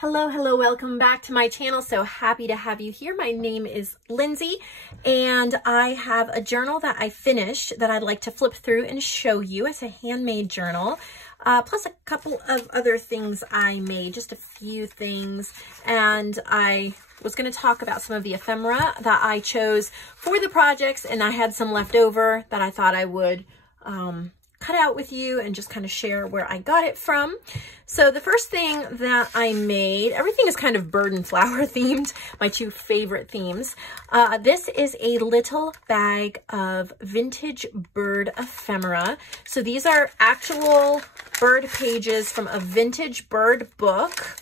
Hello, welcome back to my channel. So happy to have you here. My name is Lindsay, and I have a journal that I finished that I'd like to flip through and show you. It's a handmade journal, plus a couple of other things I made, just a few things. And I was going to talk about some of the ephemera that I chose for the projects, and I had some left over that I thought I would cut out with you and just kind of share where I got it from. So the first thing that I made, everything is kind of bird and flower themed, my two favorite themes. This is a little bag of vintage bird ephemera. So these are actual bird pages from a vintage bird book,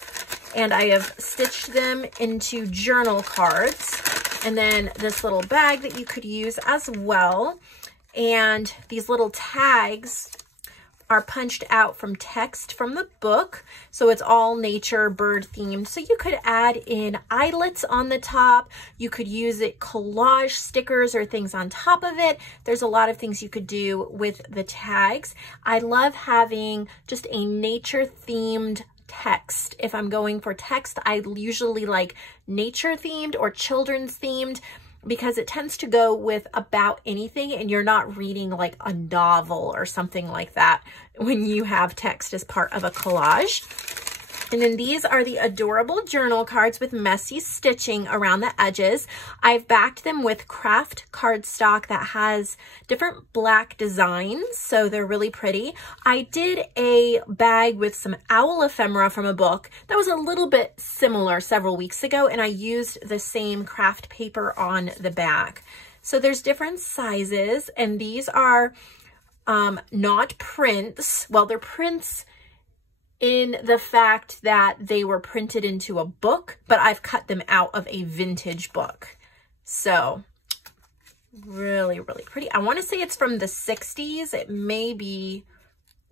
and I have stitched them into journal cards. And then this little bag that you could use as well. And these little tags are punched out from text from the book. So it's all nature bird themed. So you could add in eyelets on the top. You could use it collage stickers or things on top of it. There's a lot of things you could do with the tags. I love having just a nature themed text. If I'm going for text, I usually like nature themed or children's themed, because it tends to go with about anything and you're not reading like a novel or something like that when you have text as part of a collage. And then these are the adorable journal cards with messy stitching around the edges. I've backed them with craft cardstock that has different black designs, so they're really pretty. I did a bag with some owl ephemera from a book that was a little bit similar several weeks ago, and I used the same craft paper on the back. So there's different sizes, and these are not prints. Well, they're prints in the fact that they were printed into a book, but I've cut them out of a vintage book. So really, really pretty. I want to say it's from the 60s. It may be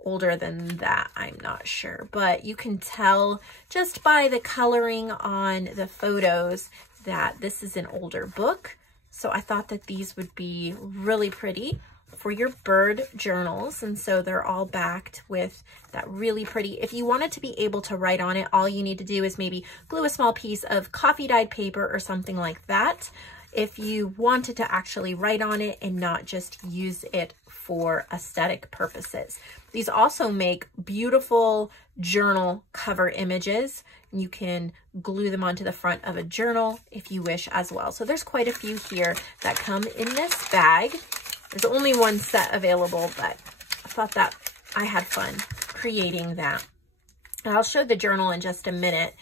older than that. I'm not sure, but you can tell just by the coloring on the photos that this is an older book. So I thought that these would be really pretty for your bird journals. And so they're all backed with that really pretty. If you wanted to be able to write on it, all you need to do is maybe glue a small piece of coffee dyed paper or something like that, if you wanted to actually write on it and not just use it for aesthetic purposes. These also make beautiful journal cover images. You can glue them onto the front of a journal if you wish as well. So there's quite a few here that come in this bag. There's only one set available, but I thought that I had fun creating that. And I'll show the journal in just a minute,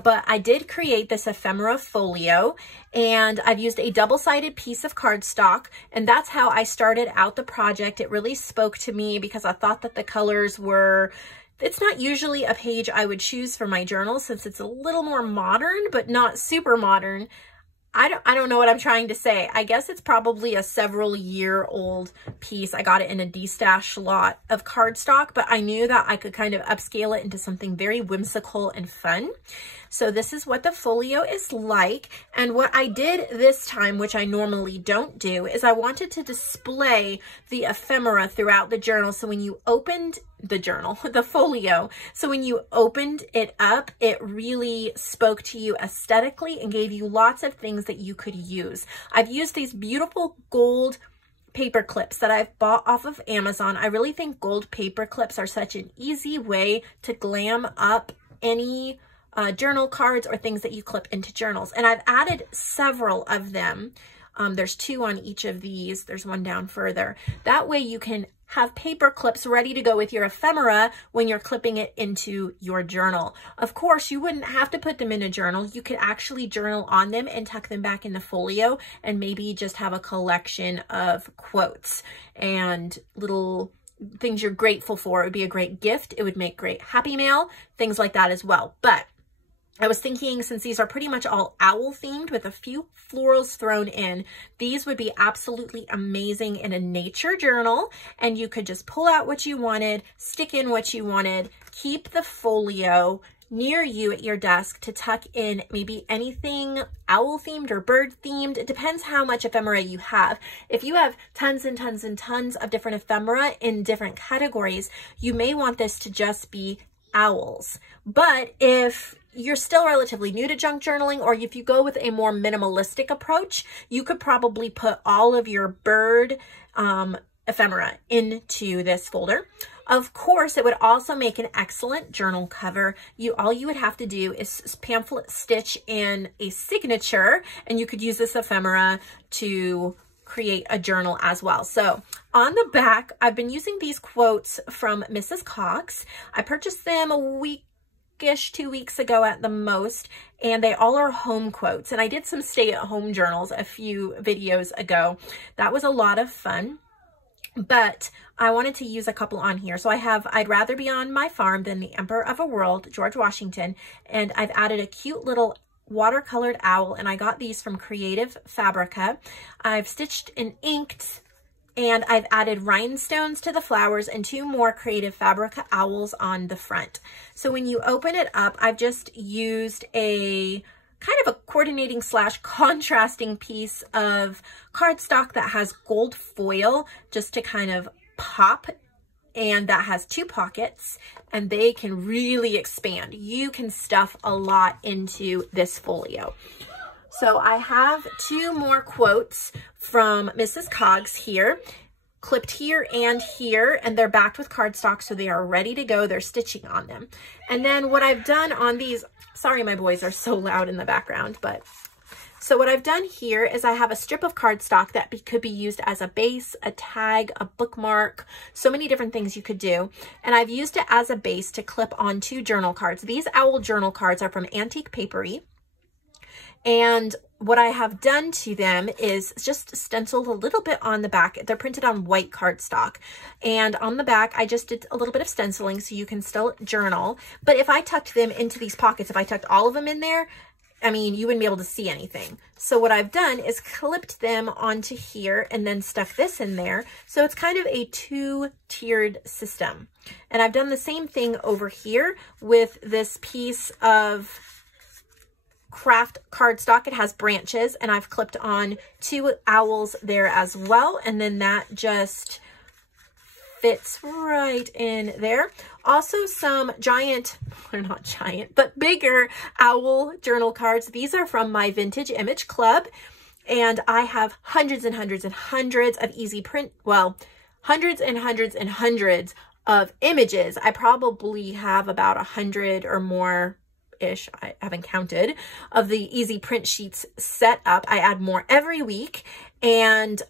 but I did create this Ephemera Folio, and I've used a double-sided piece of cardstock, and that's how I started out the project. It really spoke to me because I thought that the colors were, it's not usually a page I would choose for my journal since it's a little more modern, but not super modern. I don't know what I'm trying to say. I guess it's probably a several-year-old piece. I got it in a de-stash lot of cardstock, but I knew that I could kind of upscale it into something very whimsical and fun. So this is what the folio is like. And what I did this time, which I normally don't do, is I wanted to display the ephemera throughout the journal. So when you opened the journal, the folio, so when you opened it up, it really spoke to you aesthetically and gave you lots of things that you could use. I've used these beautiful gold paper clips that I've bought off of Amazon. I really think gold paper clips are such an easy way to glam up any journal cards or things that you clip into journals. And I've added several of them. There's two on each of these. There's one down further. That way you can have paper clips ready to go with your ephemera when you're clipping it into your journal. Of course, you wouldn't have to put them in a journal. You could actually journal on them and tuck them back in the folio and maybe just have a collection of quotes and little things you're grateful for. It would be a great gift. It would make great happy mail, things like that as well. But I was thinking, since these are pretty much all owl themed with a few florals thrown in, these would be absolutely amazing in a nature journal. And you could just pull out what you wanted, stick in what you wanted, keep the folio near you at your desk to tuck in maybe anything owl themed or bird themed. It depends how much ephemera you have. If you have tons and tons and tons of different ephemera in different categories, you may want this to just be owls. But if you're still relatively new to junk journaling, or if you go with a more minimalistic approach, you could probably put all of your bird ephemera into this folder. Of course, it would also make an excellent journal cover. All you would have to do is pamphlet stitch in a signature, and you could use this ephemera to create a journal as well. So on the back, I've been using these quotes from Mrs. Cox. I purchased them a week-ish, 2 weeks ago at the most, and they all are home quotes. And I did some stay-at-home journals a few videos ago. That was a lot of fun, but I wanted to use a couple on here. So I have I'd Rather Be on My Farm Than the Emperor of a World, George Washington, and I've added a cute little watercolored owl, and I got these from Creative Fabrica. I've stitched and inked, and I've added rhinestones to the flowers and 2 more Creative Fabrica owls on the front. So when you open it up, I've just used a kind of a coordinating / contrasting piece of cardstock that has gold foil just to kind of pop, and that has 2 pockets, and they can really expand. You can stuff a lot into this folio. So I have 2 more quotes from Mrs. Cogs here, clipped here and here, and they're backed with cardstock, so they are ready to go. They're stitching on them. And then what I've done on these, sorry, my boys are so loud in the background, but so what I've done here is I have a strip of cardstock that could be used as a base, a tag, a bookmark, so many different things you could do. And I've used it as a base to clip on 2 journal cards. These owl journal cards are from Antique Papery. And what I have done to them is just stenciled a little bit on the back. They're printed on white cardstock. And on the back, I just did a little bit of stenciling so you can still journal. But if I tucked them into these pockets, if I tucked all of them in there, I mean, you wouldn't be able to see anything. So what I've done is clipped them onto here and then stuck this in there. So it's kind of a 2-tiered system. And I've done the same thing over here with this piece of craft cardstock. It has branches, and I've clipped on 2 owls there as well. And then that just fits right in there. Also some giant, or not giant, but bigger owl journal cards. These are from my Vintage Image Club, and I have hundreds and hundreds and hundreds of easy print, well, hundreds and hundreds and hundreds of images. I probably have about 100 or more ish, I haven't counted, of the easy print sheets set up. I add more every week, and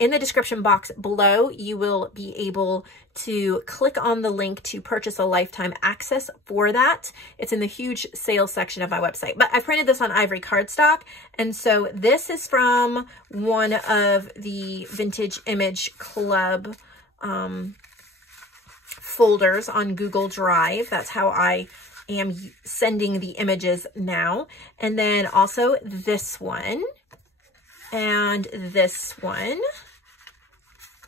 in the description box below, you will be able to click on the link to purchase a lifetime access for that. It's in the huge sales section of my website. But I printed this on ivory cardstock, and so this is from one of the Vintage Image Club folders on Google Drive. That's how I am sending the images now. And then also this one and this one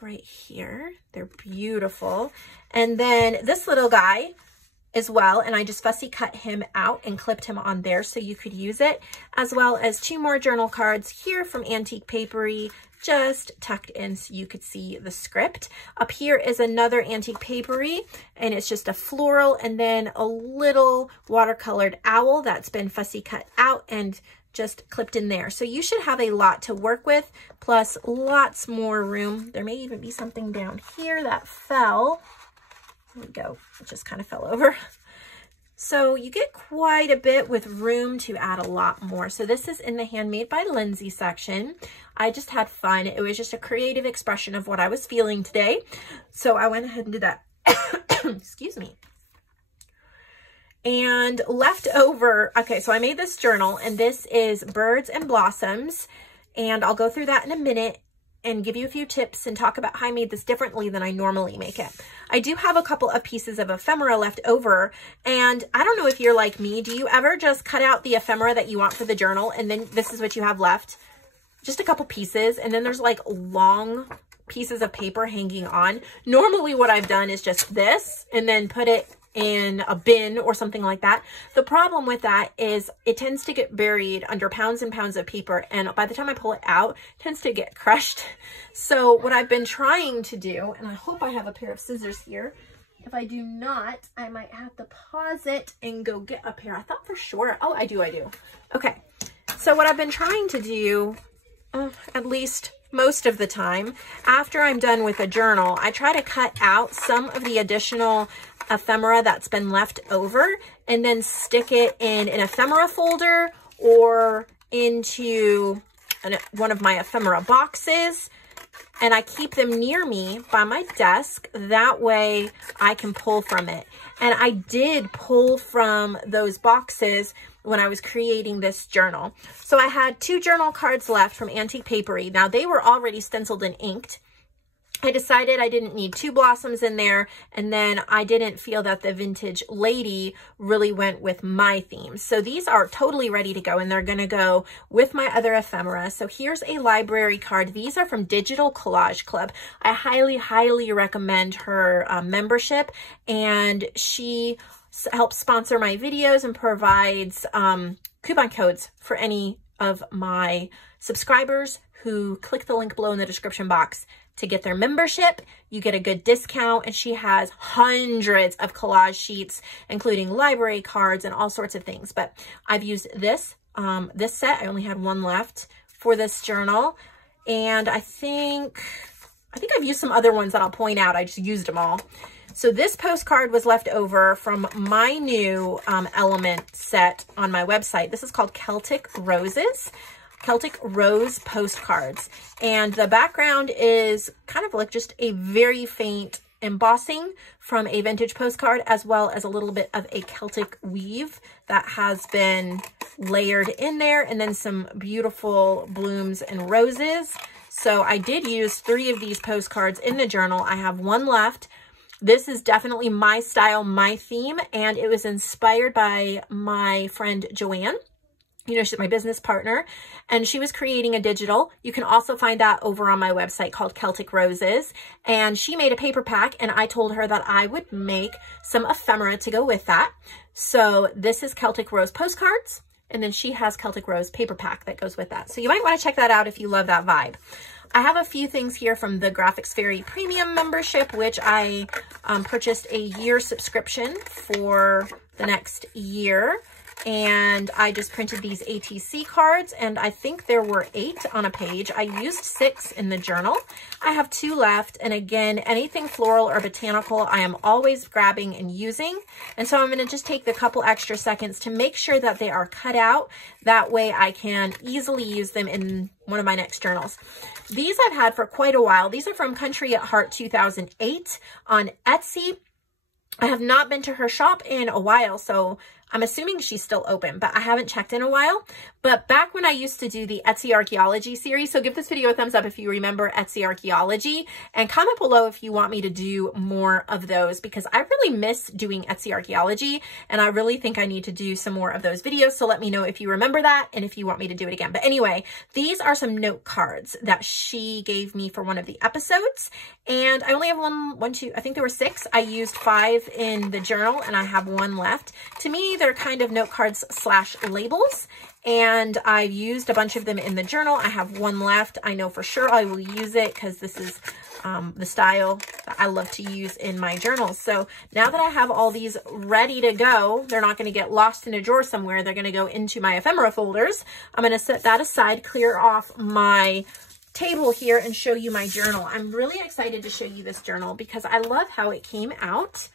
right here. They're beautiful. And then this little guy as well, and I just fussy cut him out and clipped him on there so you could use it, as well as 2 more journal cards here from Antique Papery, just tucked in so you could see the script. Up here is another Antique Papery, and it's just a floral, and then a little watercolored owl that's been fussy cut out and just clipped in there. So you should have a lot to work with, plus lots more room. There may even be something down here that fell. There we go. It just kind of fell over. So you get quite a bit with room to add a lot more. So this is in the Handmade by Lindsay section. I just had fun. It was just a creative expression of what I was feeling today. So I went ahead and did that. Excuse me. And left over, okay, so I made this journal, and this is Birds and Blossoms, and I'll go through that in a minute and give you a few tips and talk about how I made this differently than I normally make it. I do have a couple of pieces of ephemera left over, and I don't know if you're like me. Do you ever just cut out the ephemera that you want for the journal, and then this is what you have left? Just a couple pieces, and then there's like long pieces of paper hanging on. Normally what I've done is just this, and then put it in a bin or something like that. The problem with that is it tends to get buried under pounds and pounds of paper, and by the time I pull it out, it tends to get crushed. So what I've been trying to do, and I hope I have a pair of scissors here, If I do not, I might have to pause it and go get a pair. I thought for sure. Oh, I do. Okay. So what I've been trying to do, at least most of the time, after I'm done with a journal, I try to cut out some of the additional ephemera that's been left over and then stick it in an ephemera folder or into one of my ephemera boxes. And I keep them near me by my desk. That way I can pull from it. And I did pull from those boxes when I was creating this journal. So I had 2 journal cards left from Antique Papery. Now they were already stenciled and inked. I decided I didn't need 2 blossoms in there, and then I didn't feel that the vintage lady really went with my theme. So these are totally ready to go, and they're going to go with my other ephemera. So here's a library card. These are from Digital Collage Club. I highly, highly recommend her membership, and she helps sponsor my videos and provides coupon codes for any of my subscribers who click the link below in the description box to get their membership. You get a good discount, and she has hundreds of collage sheets, including library cards and all sorts of things. But I've used this set. I only had 1 left for this journal, and I think I've used some other ones that I'll point out. I just used them all. So this postcard was left over from my new element set on my website. This is called Celtic Roses. Celtic Rose postcards, and the background is kind of like just a very faint embossing from a vintage postcard, as well as a little bit of a Celtic weave that has been layered in there, and then some beautiful blooms and roses. So I did use 3 of these postcards in the journal. I have 1 left. This is definitely my style, my theme, and it was inspired by my friend JoAnn. You know, she's my business partner, and she was creating a digital. You can also find that over on my website called Celtic Roses. And she made a paper pack, and I told her that I would make some ephemera to go with that. So this is Celtic Rose postcards, and then she has Celtic Rose paper pack that goes with that. So you might want to check that out if you love that vibe. I have a few things here from the Graphics Fairy Premium membership, which I purchased a year subscription for the next year. And I just printed these ATC cards, and I think there were 8 on a page. I used 6 in the journal. I have 2 left, and again, anything floral or botanical I am always grabbing and using. And so I'm going to just take the couple extra seconds to make sure that they are cut out. That way I can easily use them in one of my next journals. These I've had for quite a while. These are from Country at Heart 2008 on Etsy. I have not been to her shop in a while, so I'm assuming she's still open, but I haven't checked in a while. But back when I used to do the Etsy Archaeology series, so give this video a thumbs up if you remember Etsy Archaeology, and comment below if you want me to do more of those, because I really miss doing Etsy Archaeology, and I really think I need to do some more of those videos. So let me know if you remember that and if you want me to do it again. But anyway, these are some note cards that she gave me for one of the episodes, and I only have I think there were 6. I used 5 in the journal, and I have 1 left. To me, they're kind of note cards / labels, and I've used a bunch of them in the journal. I have 1 left. I know for sure I will use it because this is the style that I love to use in my journals. So now that I have all these ready to go, they're not going to get lost in a drawer somewhere. They're going to go into my ephemera folders. I'm going to set that aside, clear off my table here, and show you my journal. I'm really excited to show you this journal because I love how it came out.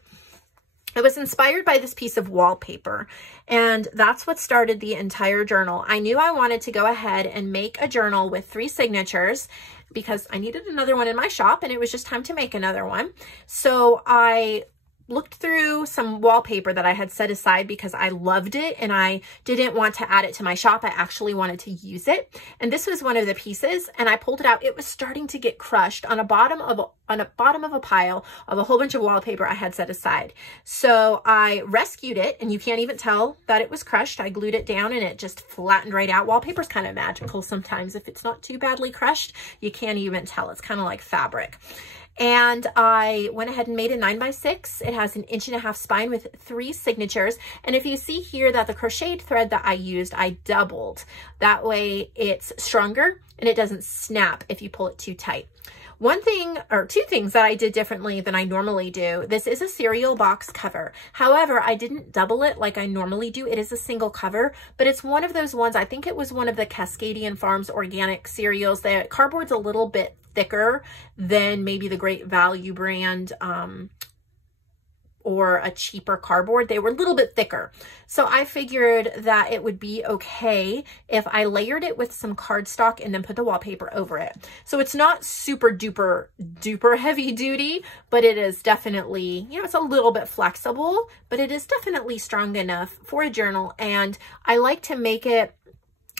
It was inspired by this piece of wallpaper, and that's what started the entire journal. I knew I wanted to go ahead and make a journal with 3 signatures because I needed another one in my shop, and it was just time to make another one. So I looked through some wallpaper that I had set aside because I loved it and I didn't want to add it to my shop. I actually wanted to use it. And this was one of the pieces, and I pulled it out. It was starting to get crushed on a bottom of a pile of a whole bunch of wallpaper I had set aside. So I rescued it, and you can't even tell that it was crushed. I glued it down and it just flattened right out. Wallpaper's kind of magical sometimes. If it's not too badly crushed, you can't even tell. It's kind of like fabric. And I went ahead and made a 9x6. It has an 1.5 inch spine with 3 signatures. And if you see here that the crocheted thread that I used, I doubled. That way it's stronger and it doesn't snap if you pull it too tight. One thing or two things that I did differently than I normally do. This is a cereal box cover. However, I didn't double it like I normally do. It is a single cover, but it's one of those ones, I think it was one of the Cascadian Farms organic cereals. The cardboard's a little bit thicker than maybe the Great Value brand or a cheaper cardboard. They were a little bit thicker. So I figured that it would be okay if I layered it with some cardstock and then put the wallpaper over it. So it's not super duper heavy duty, but it is definitely, you know, it's a little bit flexible, but it is definitely strong enough for a journal. And I like to make it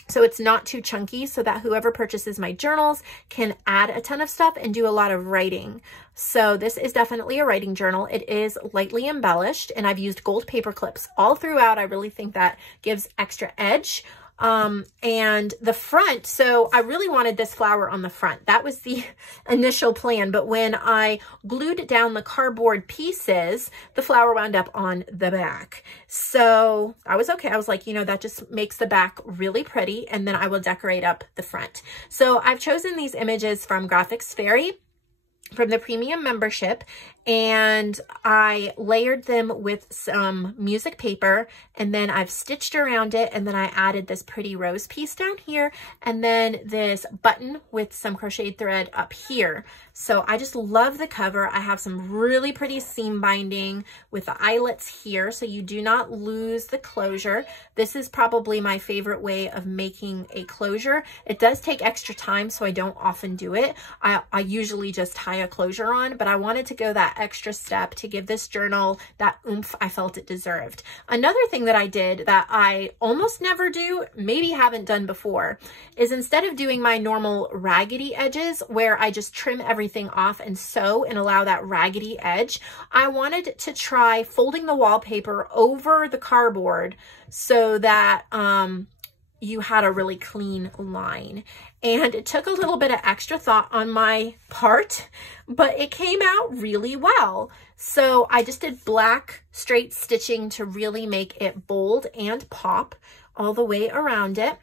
so it's not too chunky so that whoever purchases my journals can add a ton of stuff and do a lot of writing. So this is definitely a writing journal. It is lightly embellished and I've used gold paper clips all throughout. I really think that gives extra edge. And the front, so I really wanted this flower on the front. That was the initial plan. But when I glued down the cardboard pieces, the flower wound up on the back. So I was okay. I was like, you know, that just makes the back really pretty. And then I will decorate up the front. So I've chosen these images from Graphics Fairy, from the premium membership, and I layered them with some music paper, and then I've stitched around it, and then I added this pretty rose piece down here, and then this button with some crocheted thread up here. So I just love the cover. I have some really pretty seam binding with the eyelets here, so you do not lose the closure. This is probably my favorite way of making a closure. It does take extra time, so I don't often do it. I usually just tie a closure on, but I wanted to go that extra step to give this journal that oomph I felt it deserved. Another thing that I did that I almost never do, maybe haven't done before, is instead of doing my normal raggedy edges where I just trim everything off and sew and allow that raggedy edge, I wanted to try folding the wallpaper over the cardboard so that you had a really clean line. And it took a little bit of extra thought on my part, but it came out really well. So I just did black straight stitching to really make it bold and pop all the way around it.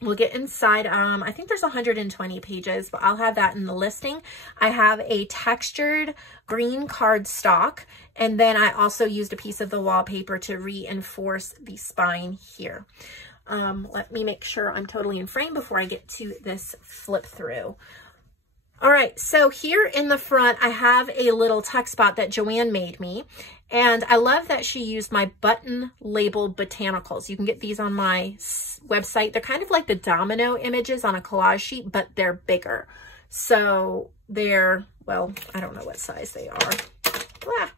We'll get inside. I think there's 120 pages, but I'll have that in the listing. I have a textured green cardstock, and then I also used a piece of the wallpaper to reinforce the spine here. Let me make sure I'm totally in frame before I get to this flip through. All right, so here in the front, I have a little tuck spot that JoAnn made me. And I love that she used my button labeled botanicals. You can get these on my website. They're kind of like the domino images on a collage sheet, but they're bigger. So they're, well, I don't know what size they are. Ah.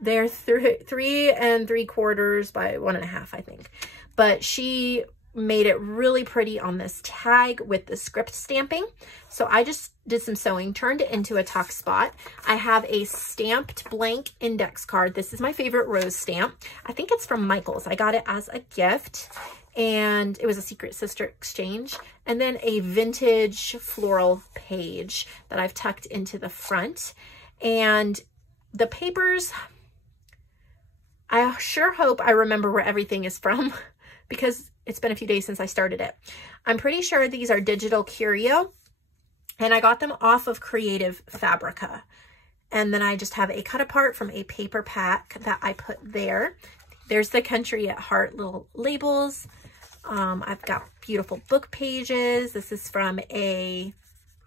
They're 3 3/4 by 1.5, I think. But she made it really pretty on this tag with the script stamping. So I just did some sewing, turned it into a tuck spot. I have a stamped blank index card. This is my favorite rose stamp. I think it's from Michael's. I got it as a gift and it was a secret sister exchange. And then a vintage floral page that I've tucked into the front. And the papers, I sure hope I remember where everything is from because it's been a few days since I started it. I'm pretty sure these are digital curio, and I got them off of Creative Fabrica. And then I just have a cut apart from a paper pack that I put there. There's the Country at Heart little labels. I've got beautiful book pages. This is from a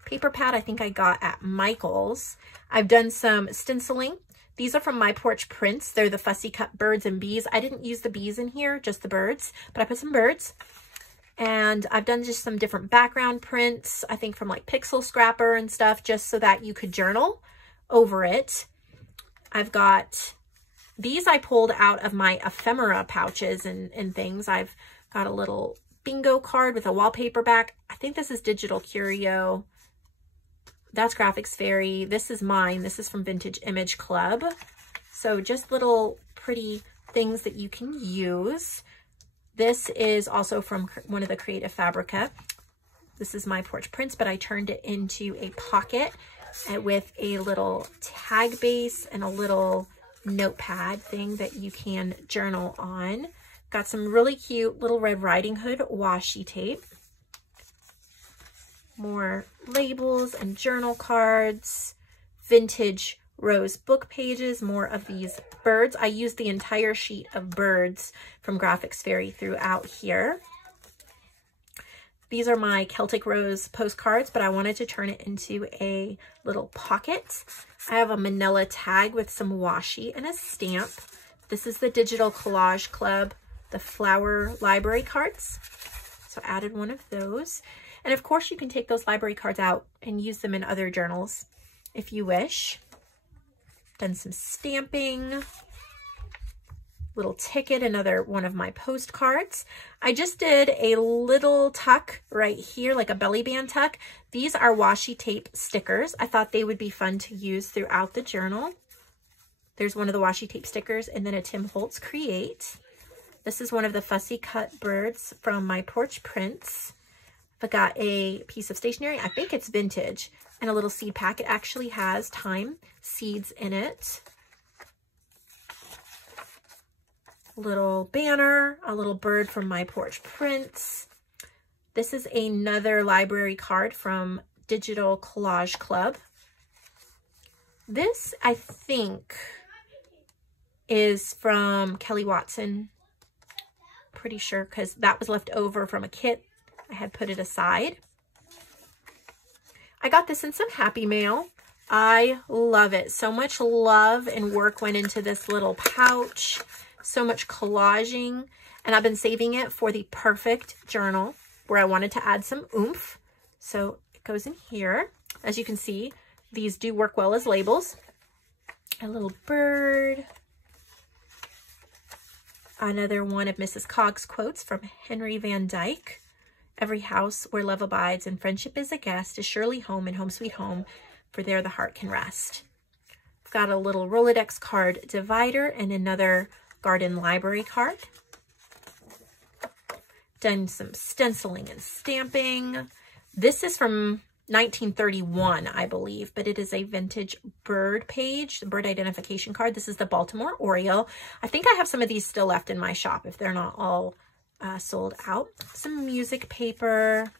paper pad I think I got at Michael's. I've done some stenciling. These are from My Porch Prints. They're the fussy cut birds and bees. I didn't use the bees in here, just the birds, but I put some birds. And I've done just some different background prints, I think from like Pixel Scrapper and stuff, just so that you could journal over it. I've got, these I pulled out of my ephemera pouches and things. I've got a little bingo card with a wallpaper back. I think this is Digital Curio. That's Graphics Fairy. This is mine. This is from Vintage Image Club. So just little pretty things that you can use. This is also from one of the Creative Fabrica. This is My Porch Prints, but I turned it into a pocket with a little tag base and a little notepad thing that you can journal on. Got some really cute Little Red Riding Hood washi tape. More labels and journal cards, vintage rose book pages, more of these birds. I used the entire sheet of birds from Graphics Fairy throughout here. These are my Celtic Rose postcards, but I wanted to turn it into a little pocket. I have a manila tag with some washi and a stamp. This is the Digital Collage Club, the flower library cards. So I added one of those. And of course you can take those library cards out and use them in other journals if you wish. Done some stamping. Little ticket, another one of my postcards. I just did a little tuck right here, like a belly band tuck. These are washi tape stickers. I thought they would be fun to use throughout the journal. There's one of the washi tape stickers, and then a Tim Holtz Create. This is one of the fussy cut birds from my porch prints. I got a piece of stationery. I think it's vintage, and a little seed pack. It actually has thyme seeds in it. Little banner, a little bird from my porch prints. This is another library card from Digital Collage Club. This, I think, is from Kelly Watson. Pretty sure, because that was left over from a kit. I had put it aside. I got this in some Happy Mail. I love it. So much love and work went into this little pouch. So much collaging, and I've been saving it for the perfect journal where I wanted to add some oomph. So it goes in here. As you can see, these do work well as labels. A little bird. Another one of Mrs. Cogg's quotes from Henry Van Dyke. Every house where love abides and friendship is a guest is surely home and home sweet home, for there the heart can rest. I've got a little Rolodex card divider and another garden library card. Done some stenciling and stamping. This is from 1931, I believe, but it is a vintage bird page, the bird identification card. This is the Baltimore Oriole. I think I have some of these still left in my shop if they're not all sold out. Some music paper,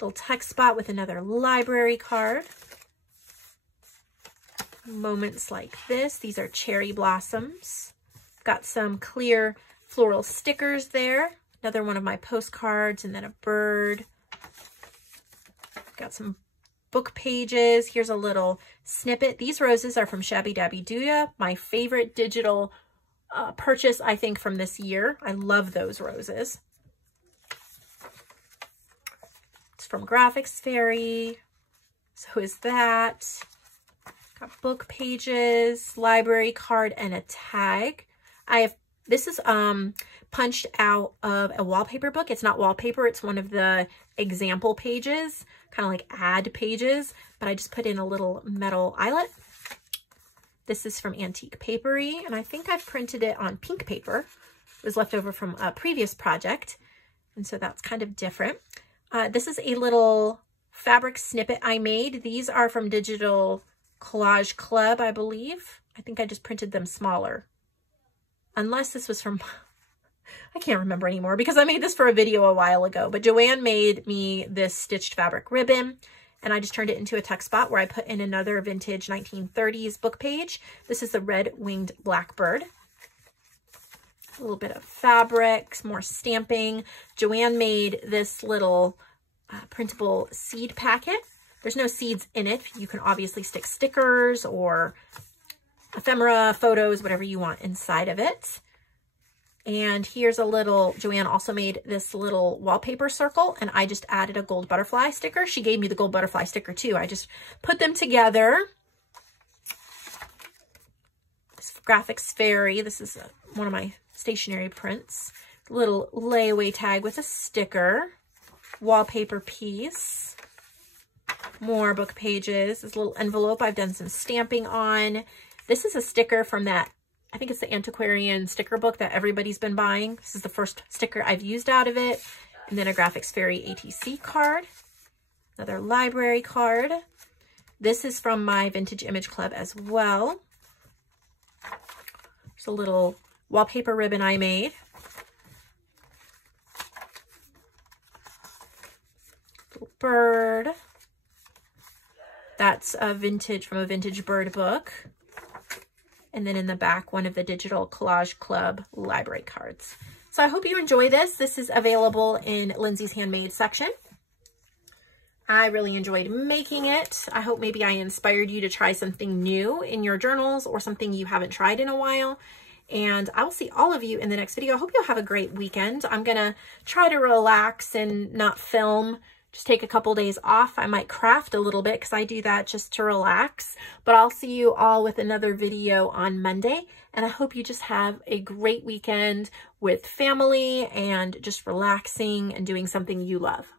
little text spot with another library card. Moments like this. These are cherry blossoms. Got some clear floral stickers there. Another one of my postcards, and then a bird. Got some book pages. Here's a little snippet. These roses are from Shabby Dabby Dooya, my favorite digital purchase, I think, from this year. I love those roses. It's from Graphics Fairy. So is that. Got book pages, library card, and a tag. This is punched out of a wallpaper book. It's not wallpaper, it's one of the example pages, kind of like ad pages, but I just put in a little metal eyelet. This is from Antique Papery, and I think I've printed it on pink paper. It was left over from a previous project, and so that's kind of different. This is a little fabric snippet I made. These are from Digital Collage Club, I believe. I think I just printed them smaller. Unless this was from, I can't remember anymore because I made this for a video a while ago, but JoAnn made me this stitched fabric ribbon, and I just turned it into a tuck spot where I put in another vintage 1930s book page. This is the Red-Winged Blackbird. A little bit of fabric, more stamping. JoAnn made this little printable seed packet. There's no seeds in it. You can obviously stick stickers or ephemera photos, whatever you want inside of it. And here's a little, JoAnn also made this little wallpaper circle, and I just added a gold butterfly sticker. She gave me the gold butterfly sticker too. I just put them together. This Graphics Fairy. This is one of my stationery prints. Little layaway tag with a sticker. Wallpaper piece. More book pages. This little envelope I've done some stamping on. This is a sticker from that, I think it's the antiquarian sticker book that everybody's been buying. This is the first sticker I've used out of it. And then a Graphics Fairy ATC card. Another library card. This is from my Vintage Image Club as well. There's a little wallpaper ribbon I made. Little bird. That's a vintage, from a Vintage Bird book. And then in the back, one of the digital Collage Club library cards. So I hope you enjoy this. This is available in Lindsay's Handmade section. I really enjoyed making it. I hope maybe I inspired you to try something new in your journals or something you haven't tried in a while. And I will see all of you in the next video. I hope you'll have a great weekend. I'm going to try to relax and not film. Just take a couple days off. I might craft a little bit because I do that just to relax. But I'll see you all with another video on Monday. And I hope you just have a great weekend with family and just relaxing and doing something you love.